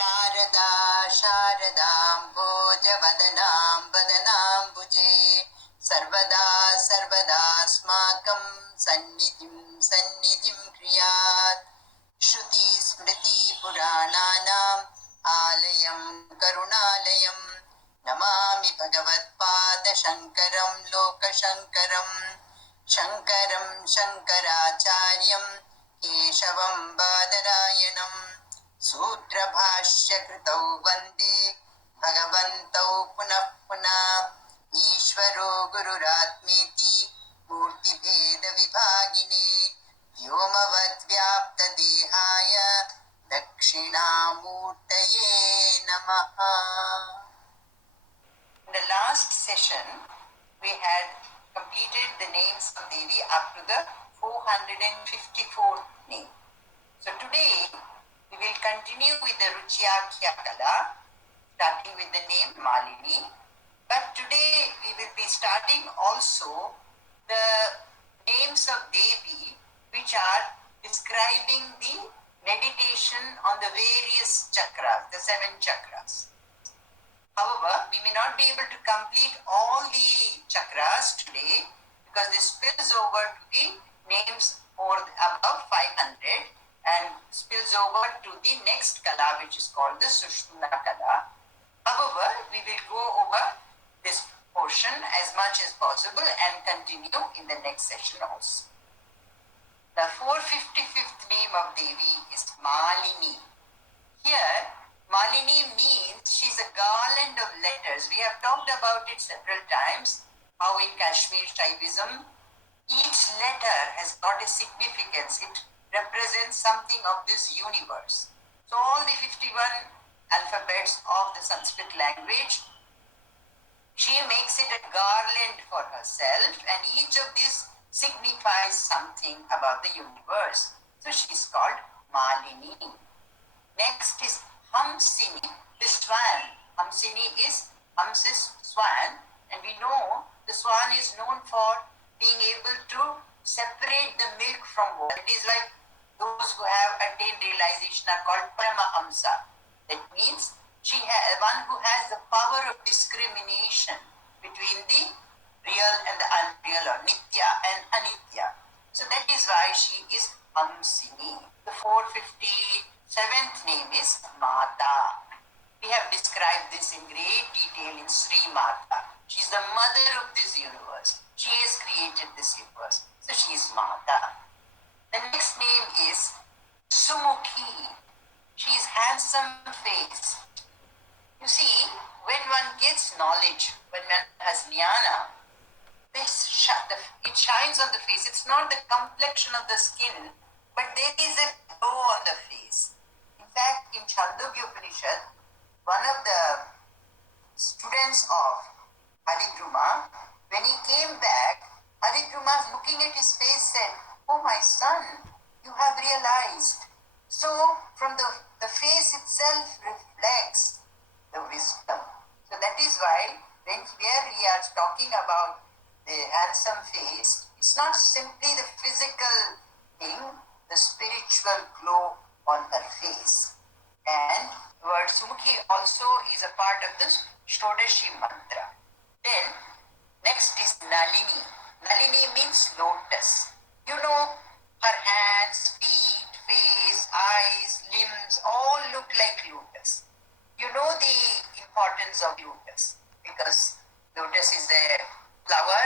शारदा शारदाम्भोजवदनां वदनाम्बुजे सर्वदा सर्वदास्माकं सन्निधिं क्रियात् श्रुतिस्मृतिपुराणानाम् आलयं करुणालयं नमामि भगवत्पादशङ्करं लोकशङ्करं शङ्करं शङ्कराचार्यं केशवं बादरायणं सूत्रभाष्यकृतौ वन्दे भगवन्तौ पुनः पुनः ईश्वरो गुरुरात्मेति मूर्तिभेदविभागिने व्योमवद्व्याप्तदेहाय दक्षिणामूर्तये नमः. In the last session, we had completed the names of Devi up to the 454th name. So today, we will continue with the Ruchyakhya Kala, starting with the name Malini. But today, we will be starting also the names of Devi, which are describing the meditation on the various chakras, the 7 chakras. However, we may not be able to complete all the chakras today because this spills over to the names for above 500 and spills over to the next kala, which is called the Sushumna Kala. However, we will go over this portion as much as possible and continue in the next session also. The 455th name of Devi is Malini. Here, Malini means she's a garland of letters. We have talked about it several times, how in Kashmir Shaivism, each letter has got a significance. It represents something of this universe. So all the 51 alphabets of the Sanskrit language, she makes it a garland for herself, and each of these signifies something about the universe. So she is called Malini. Next is Hamsini, the swan. Hamsini is Hamsis swan, and we know the swan is known for being able to separate the milk from water. It is like those who have attained realization are called Paramahamsa. That means she has one who has the power of discrimination between the real and the unreal, or Nitya and Anitya. So that is why she is Hamsini. The 457th name is Mata. We have described this in great detail in Sri Mata. She is the mother of this universe. She has created this universe. So she is Mata. The next name is Sumukhi. She is handsome face. You see, when one gets knowledge, when one has jnana, it shines on the face. It's not the complexion of the skin, but there is a glow on the face. In fact, in Chandogya Upanishad, one of the students of Haridrama, when he came back, Haridrama, looking at his face, said, "Oh my son, you have realized." So from the face itself reflects the wisdom. So that is why when here we are talking about the handsome face, it's not simply the physical thing, the spiritual glow on her face. And the word Sumukhi also is a part of this Shodashi mantra. Then next is Nalini. Nalini means lotus. You know, her hands, feet, face, eyes, limbs all look like lotus. You know the importance of lotus because lotus is a flower,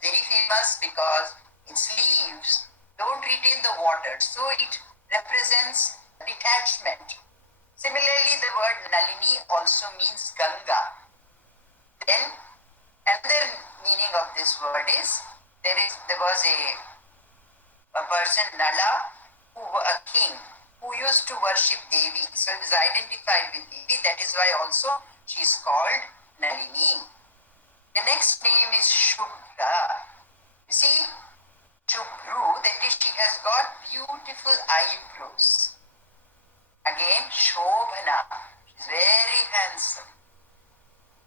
very famous because its leaves don't retain the water, so it represents detachment. Similarly, the word Nalini also means Ganga. Then another meaning of this word is there was a person, Nala, a king, who used to worship Devi. So it is identified with Devi. That is why also she is called Nalini. The next name is Shubhra. You see, Shubhru, that is, she has got beautiful eyebrows. Again, Shobhana, she is very handsome.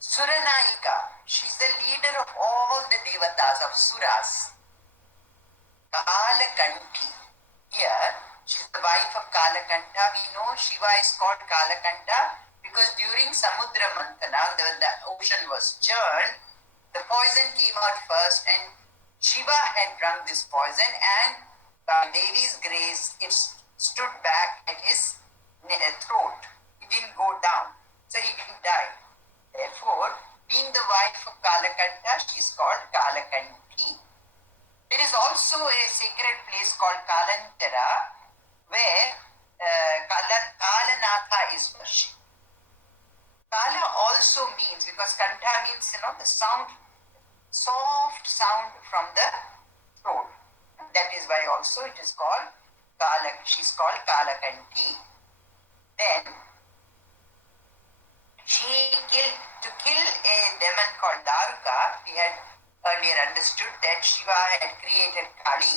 Suranayika, she is the leader of all the devatas, of Suras. Kalakanti, here She's the wife of Kalakanta. We know Shiva is called Kalakanta because during Samudra Mantana, when the ocean was churned, the poison came out first and Shiva had drunk this poison, and by Devi's grace, it stood back at his throat. It didn't go down, so he didn't die. Therefore, being the wife of Kalakanta, she is called Kalakanti. There is also a sacred place called Kalantara, where Kalanatha is worshipped. Kala also means, because Kanta means, the sound, soft sound from the throat. That is why also it is called Kala, she's called Kalakanti. Then, to kill a demon called Daruka, we had earlier understood that Shiva had created Kali,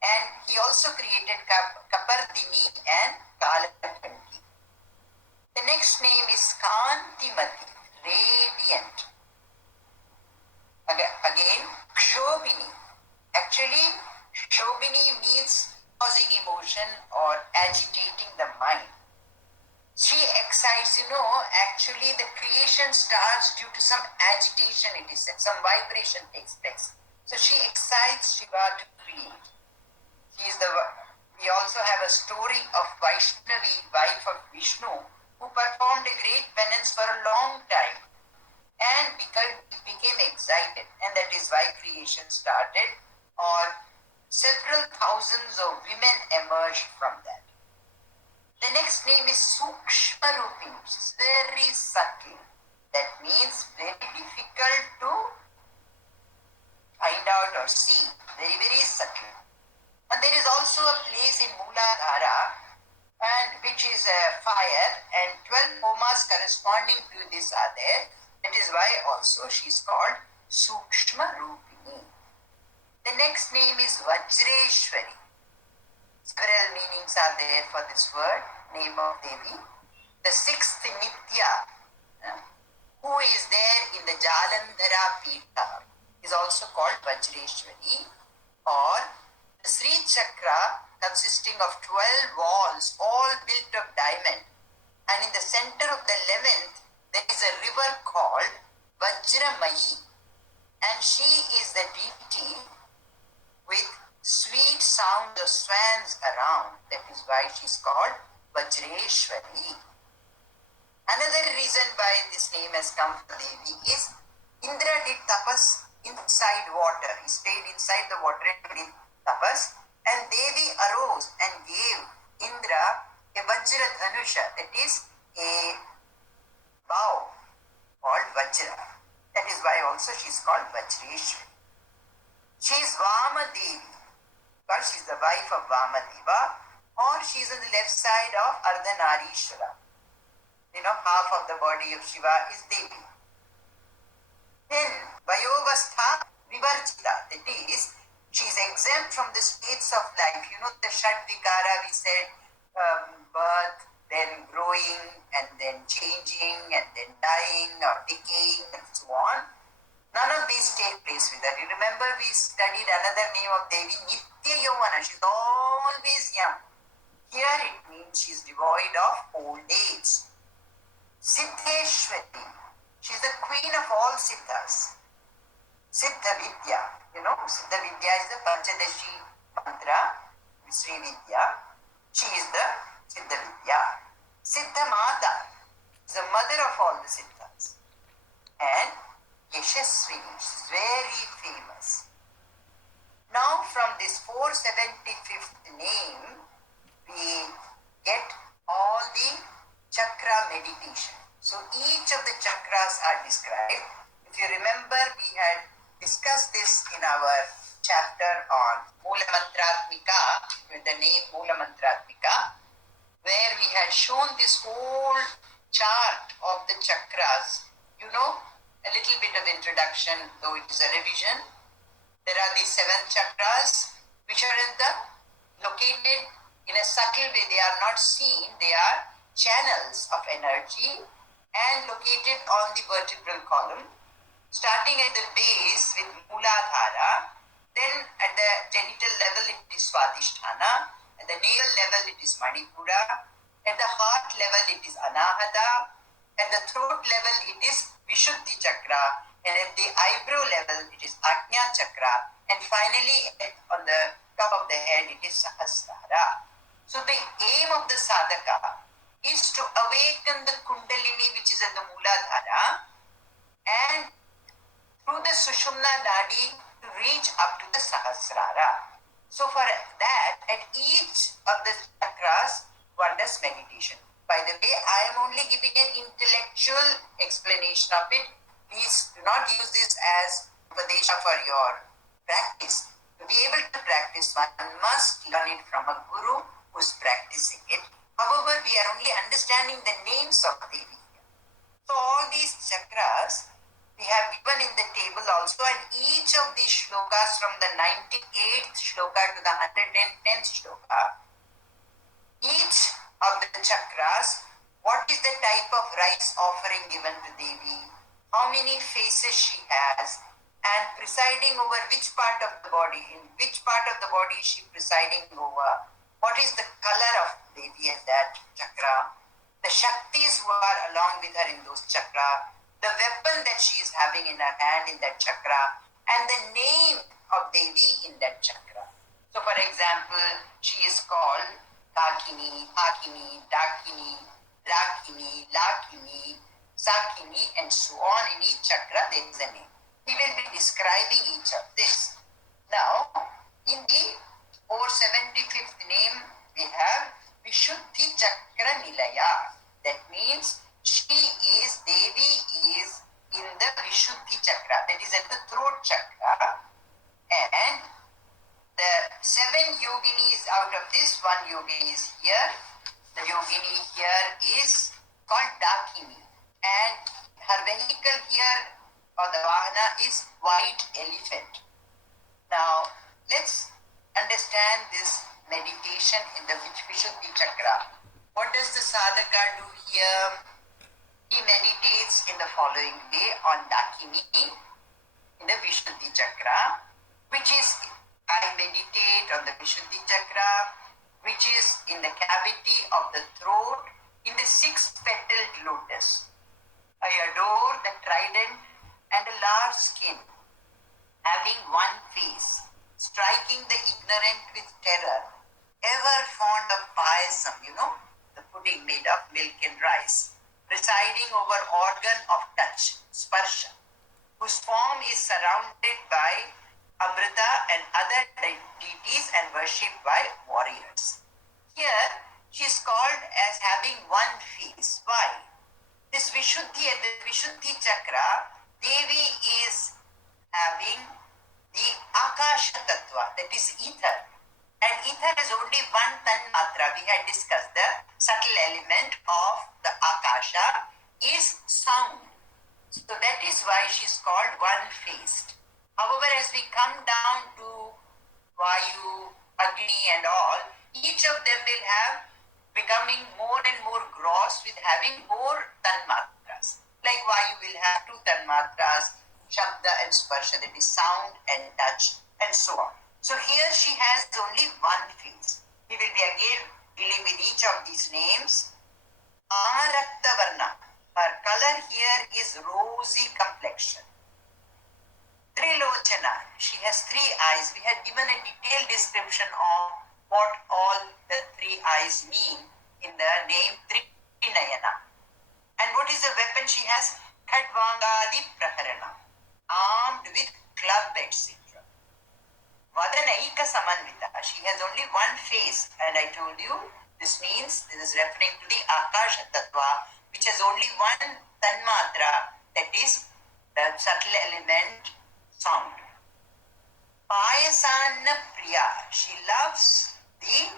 and he also created Kapardini and Kalakanti. The next name is Kantimati, radiant. Again, Kshobini. Actually, Kshobini means causing emotion or agitating the mind. She excites, actually the creation starts due to some agitation, it is said, some vibration takes place. So she excites Shiva to create. We also have a story of Vaishnavi, wife of Vishnu, who performed a great penance for a long time and became excited, and that is why creation started, or several thousands of women emerged from that. The next name is Sukshma Rupini, which is very subtle. That means very difficult to find out or see. Very, very subtle. And there is also a place in Mooladhara, and which is a fire, and 12 homas corresponding to this are there. That is why also she is called Sukshma Rupini. The next name is Vajreshwari. Several meanings are there for this word, name of Devi. The sixth Nitya, who is there in the Jalandhara Pita, is also called Vajreshwari, or the Sri Chakra consisting of 12 walls, all built of diamond, and in the center of the 11th, there is a river called Vajramayi, and she is the deity with sweet sound of swans around. That is why she is called Vajreshwari. Another reason why this name has come for Devi is Indra did tapas inside water. He stayed inside the water and did tapas, and Devi arose and gave Indra a Vajra Dhanusha, that is a bow called Vajra. That is why also she is called Vajreshwari. She is Vama Devi, because she is the wife of Vamadeva, or she is on the left side of Ardhanarishwara. Half of the body of Shiva is Devi. Then, Vayovastha Vivarjita, that is, she is exempt from the states of life. The Shadvikara, we said, birth, then growing, and then changing, and then dying or decaying, and so on. None of these take place with her. You remember we studied another name of Devi, Nitya Yovana. She is always young. Here it means she is devoid of old age. Siddheshwari, she is the queen of all siddhas. Siddha Vidya, Siddha Vidya is the Panchadashi mantra, Sri Vidya. She is the Siddha Vidya. Siddha Mata is the mother of all the siddhas. And Yashaswini, she is very famous. Now from this 475th name, we get all the chakra meditation. So each of the chakras are described. If you remember, we had discussed this in our chapter on Mula Mantratmika, with the name Mula Mantratmika, where we had shown this whole chart of the chakras. A little bit of introduction, though it is a revision. There are these 7 chakras, which are located in a subtle way. They are not seen. They are channels of energy and located on the vertebral column, starting at the base with Mooladhara, then at the genital level it is Swadhisthana, At the navel level it is Manipura. At the heart level it is Anahata. At the throat level it is Vishuddhi Chakra. And at the eyebrow level it is Ajna Chakra. And finally on the top of the head it is Sahasrara. So the aim of the sadhaka is to awaken the Kundalini which is at the Mooladhara and through the Sushumna Nadi to reach up to the Sahasrara. So for that, at each of the chakras, one does meditation. By the way, I am only giving an intellectual explanation of it. Please do not use this as Upadesha for your practice. To be able to practice, one must learn it from a guru who is practicing it. However, we are only understanding the names of Devi. So all these chakras we have given in the table also, and each of these shlokas from the 98th shloka to the 110th shloka, each of the chakras, what is the type of rice offering given to Devi, how many faces she has, and presiding over which part of the body, in which part of the body is she presiding over, what is the color of Devi at that chakra, the Shaktis who are along with her in those chakra, the weapon that she is having in her hand in that chakra, and the name of Devi in that chakra. So for example, she is called Dakini, Akini, Dakini, Rakini, Lakini, Sakini, and so on. In each chakra there is a name. We will be describing each of this. Now, in the 475th name we have Vishuddhi Chakra Nilaya. That means Devi is in the Vishuddhi Chakra, that is at the throat chakra, and the 7 yoginis out of this, one yogini is here. The yogini here is called Dakini, and her vehicle here, or the Vahana, is white elephant. Now, let's understand this meditation in the Vishuddhi Chakra. What does the sadhaka do here? He meditates in the following way on Dakini, in the Vishuddhi Chakra, which is, I meditate on the Vishuddhi Chakra, which is in the cavity of the throat, in the 6-petaled lotus. I adore the trident and a large skin, having one face, striking the ignorant with terror, ever fond of payasam, the pudding made of milk and rice, presiding over organ of touch, sparsha, whose form is surrounded by Amrita and other deities and worshipped by warriors. Here, she is called as having one face. Why? This Vishuddhi, at the Vishuddhi Chakra, Devi is having the Akasha Tattva, that is ether. And ether has only one tanmatra. We had discussed the subtle element of the Akasha is sound. So that is why she is called one-faced. However, as we come down to Vayu, Agni and all, each of them will have becoming more and more gross with having more tanmatras. Like Vayu will have 2 tanmatras, Shabda and Sparsha, that is sound and touch, and so on. So here she has only one face. We will be again dealing with each of these names. Amarakta Varna. Her color here is rosy complexion. Trilochana. She has 3 eyes. We had given a detailed description of what all the 3 eyes mean in the name Trinayana. And what is the weapon she has? Khadvangadi Praharana. Armed with club, etc. Vadanaika Samanvita. She has only one face, and I told you this means this is referring to the Akasha Tattva, which has only one tanmatra, that is the subtle element sound. Payasanna Priya. She loves the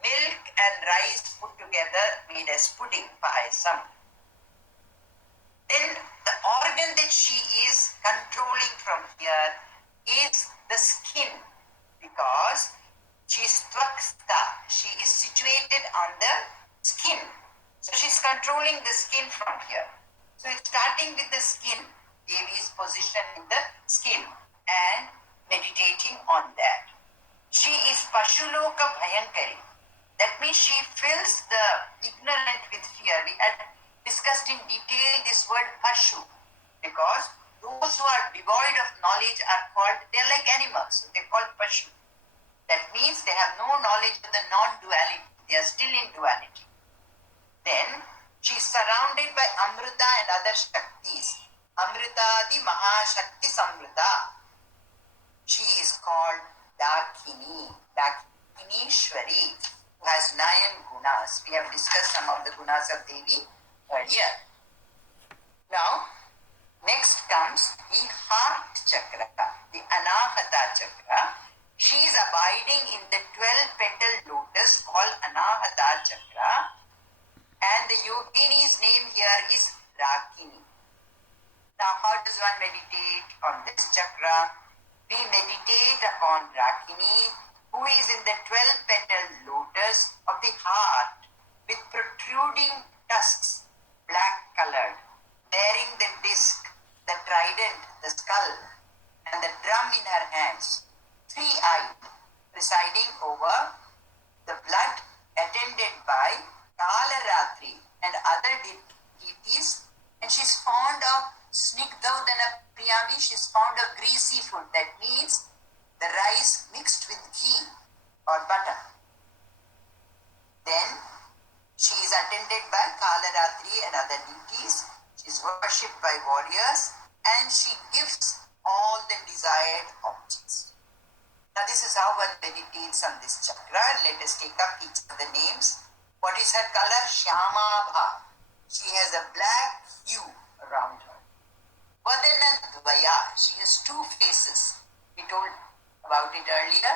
milk and rice put together made as pudding, payasam. Then the organ that she is controlling from here is the skin, because she is tvaksta. She is situated on the skin. So she is controlling the skin from here. So it's starting with the skin. Devi is positioned in the skin and meditating on that. She is Pashuloka Bhayankari. That means she fills the ignorant with fear. We had discussed in detail this word Pashu, because those who are devoid of knowledge are called, they are like animals, so they are called Pashu. That means they have no knowledge of the non-duality. They are still in duality. Then she is surrounded by Amrita and other Shaktis. Amrita di Mahashakti Samrita. She is called Dakini, Dakinishwari, who has 9 gunas. We have discussed some of the gunas of Devi earlier. Now, next comes the heart chakra, the Anahata chakra. She is abiding in the 12-petal lotus called Anahata chakra, and the yogini's name here is Rakini. Now, how does one meditate on this chakra? We meditate upon Rakini, who is in the 12-petal lotus of the heart with protruding tusks, black colored, bearing the disc, the trident, the skull, and the drum in her hands, 3-eyed, presiding over the blood, attended by Kalaratri and other deities, and she's fond of Snigdhodana Priyami. She's fond of greasy food. That means the rice mixed with ghee or butter. Then she is attended by Kalaratri and other deities. She is worshipped by warriors, and she gives all the desired objects. Now this is how one meditates on this chakra. Let us take up each of the names. What is her color? Shyamabha. She has a black hue around her. Vadana Dvaya. She has 2 faces. We told about it earlier,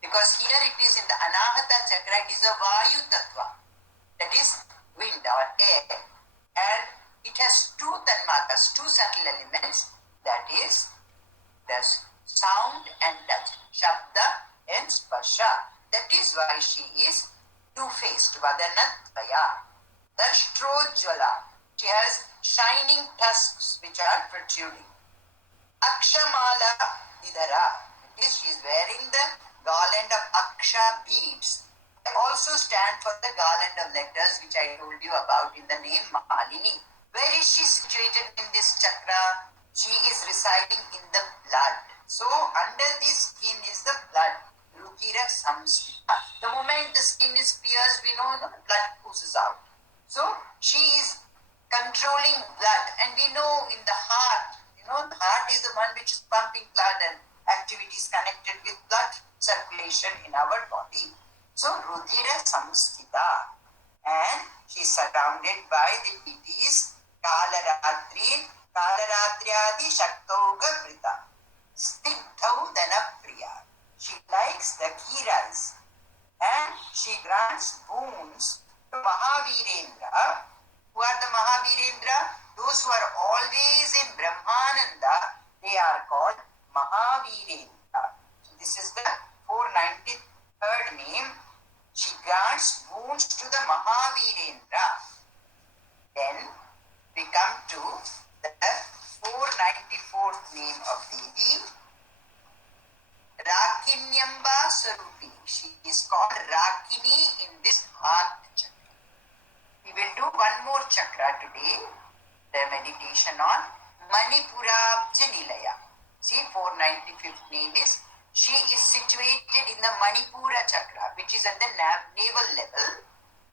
because here it is in the Anahata chakra, it is a Vayu Tattva, that is wind or air, and it has 2 tanmatas, 2 subtle elements, that is the sound and touch, Shabda and Sparsha. That is why she is 2-faced, Vadana Dvaya. Dashtrojjvala. She has shining tusks which are protruding. Akshamala Didhara. It is, she is wearing the garland of Aksha beads. They also stand for the garland of letters which I told you about in the name Malini. Where is she situated in this chakra? She is residing in the blood. So under the skin is the blood. Rukira Samskrita. The moment the skin is pierced, we know the blood oozes out. So she is controlling blood, and we know in the heart, the heart is the one which is pumping blood and activities connected with blood circulation in our body. So Rudira Samskrita, and she is surrounded by the deities Kalaratri, Kalaratriadi Shaktoga Prita, Stigdhau Danapriya. She likes the ghee rice, and she grants boons to Mahavirendra. Who are the Mahavirendra? Those who are always in Brahmananda, they are called Mahavirendra. So this is the 493rd name. She grants boons to the Mahavirendra. Then we come to the 494th name of Devi, Rakinyamba Sarupini. She is called Rakini in this heart chakra. We will do one more chakra today, the meditation on Manipurabja Nilaya. See, 495th name is, she is situated in the Manipura chakra, which is at the navel level.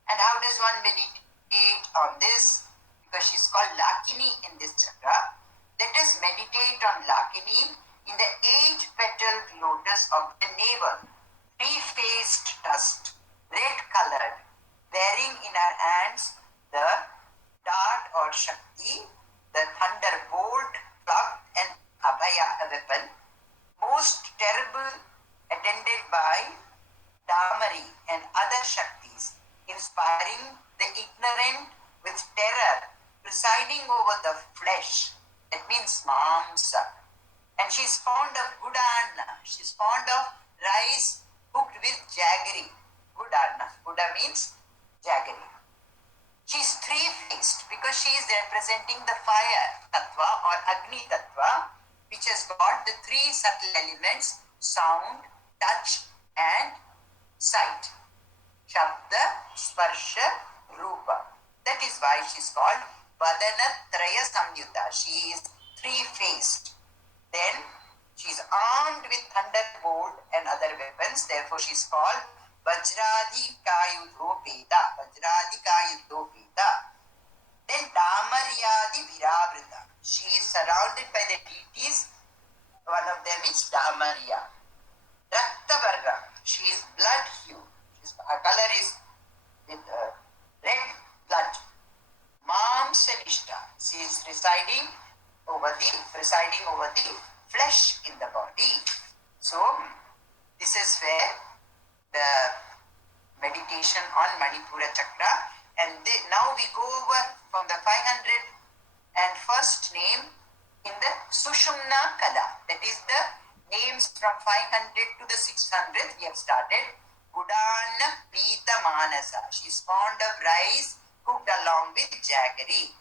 And how does one meditate on this? Because she's called Lakini in this chakra. Let us meditate on Lakini in the 8-petaled lotus of the navel, 3-faced tusk, red colored, bearing in her hands the dart or Shakti, the thunderbolt, club, and Abhaya, a weapon, most terrible, attended by Damari and other Shaktis, inspiring the ignorant with terror, presiding over the flesh, that means Mamsa. And she's fond of Gudana, she's fond of rice cooked with jaggery. Gudana, Guda means jaggery. She is 3-faced because she is representing the fire tattva or Agni tattva, which has got the 3 subtle elements, sound, touch, and sight. Shabda, Sparsha, Rupa. That is why she is called Vadanatraya Samyuta. She is three-faced. Then she is armed with thunderbolt and other weapons. Therefore she is called Vajradikayudhopeta. Vajradikayudhopeta. Then Damaryadi Viravrita. She is surrounded by the deities. One of them is Damarya. Raktavarga. She is blood hue. Her color is with red blood. Mamsanishta. She is presiding over the flesh in the body. So this is where the meditation on Manipura Chakra. And now we go over from the 501st name in the Sushumna Kala. That is the names from 500 to the 600th. We have started. Gudana Pita Manasa. She is fond of rice cooked along with jaggery.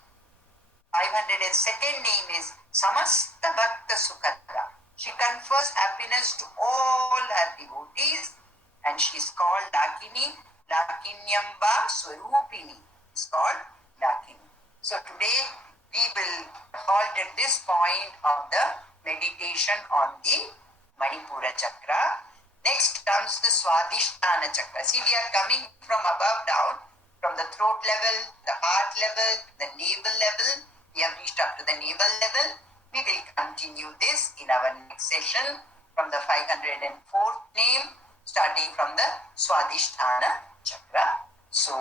502nd name is Samasta Bhakta Sukhada. She confers happiness to all her devotees, and she is called Lakini. Lakinyamba Swarupini is called Lakini. So today we will halt at this point of the meditation on the Manipura Chakra. Next comes the Swadhisthana Chakra. See, we are coming from above down, from the throat level, the heart level, the navel level. We have reached up to the navel level. We will continue this in our next session from the 504th name, starting from the Swadhisthana Chakra. So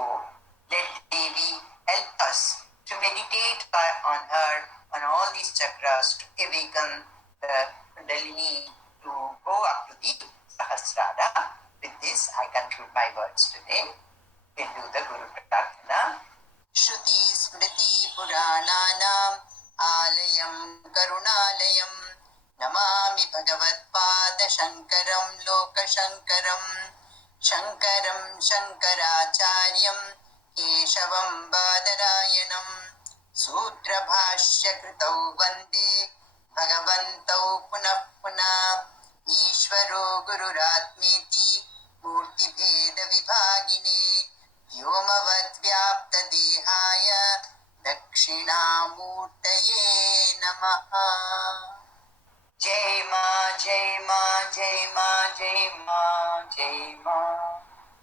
let Devi help us to meditate on her, on all these chakras, to awaken the Kundalini to go up to the Sahasrara. With this, I conclude my words today. We'll do the Guru Prarthana. Shruti Smriti Purananam Alayam Karunalayam Namami Bhagavat Pada Shankaram Loka Shankaram Shankaram Shankaracharyam Keshavam Badarayanam Sutra Bhashya Kritau Vande Bhagavantau Punah Punah Ishvaro Gururatmeti Murti Bheda Vibhagine Vyomavad Vyapta Dehaya Dakshinamurtaye Namaha. Jai Ma, Jai Ma, Jai Ma, Jai Ma, Jai Ma.